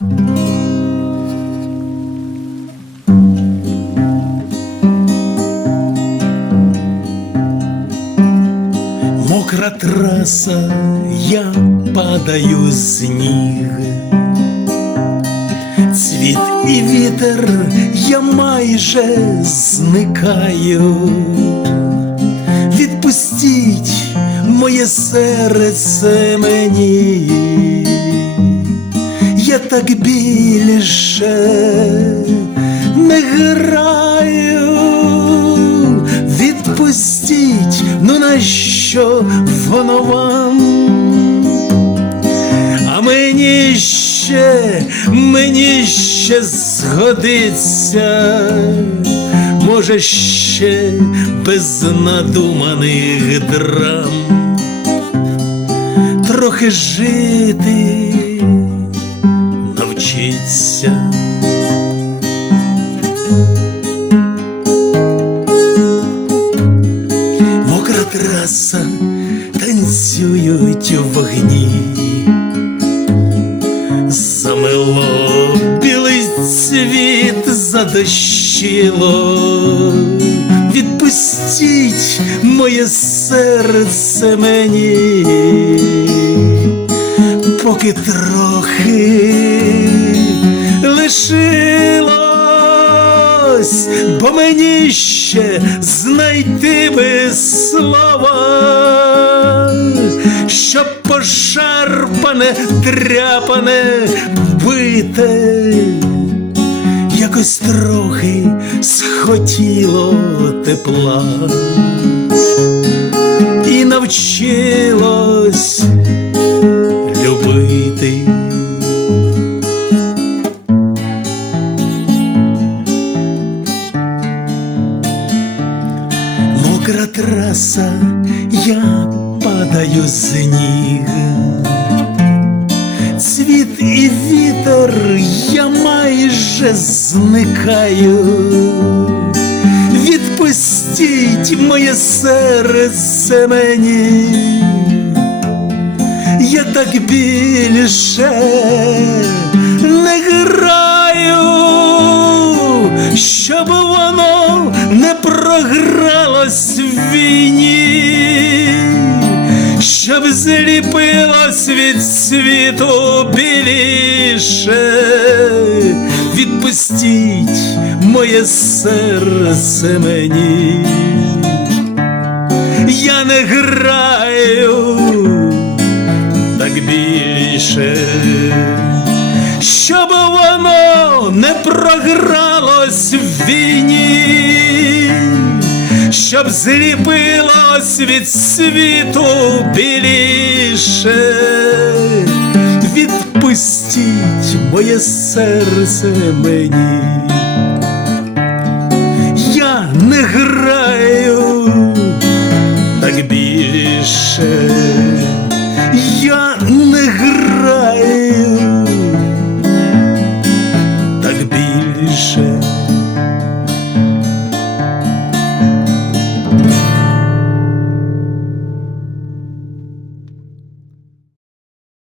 Мокра траса, я падаю з ніг. Цвіт і вітер, я майже зникаю. Відпустіть моє серце мені, так більше не граю. Відпустіть, ну на що воно вам? А мені ще, мені ще згодиться, може, ще без надуманих драм, трохи жити навчиться. Мокра траса танцюють у вогні. Замело білий цвіт задощило. Відпустіть моє серце мені, поки трохи лишилось, бо мені ще знайти би слова, щоб пошарпане, тряпане, бите, якось трохи схотіло тепла і навчилось Мокра траса, я падаю з ніг. Цвіт і вітер, я майже зникаю. Відпустіть моє серце мені, я так більше не граю, щоб воно не програлось зліпилось від світу біліше. Відпустіть моє серце мені, я не граю так більше, щоб воно не програлось в війні, щоб зліпилось від світу біліше. Відпустіть моє серце мені.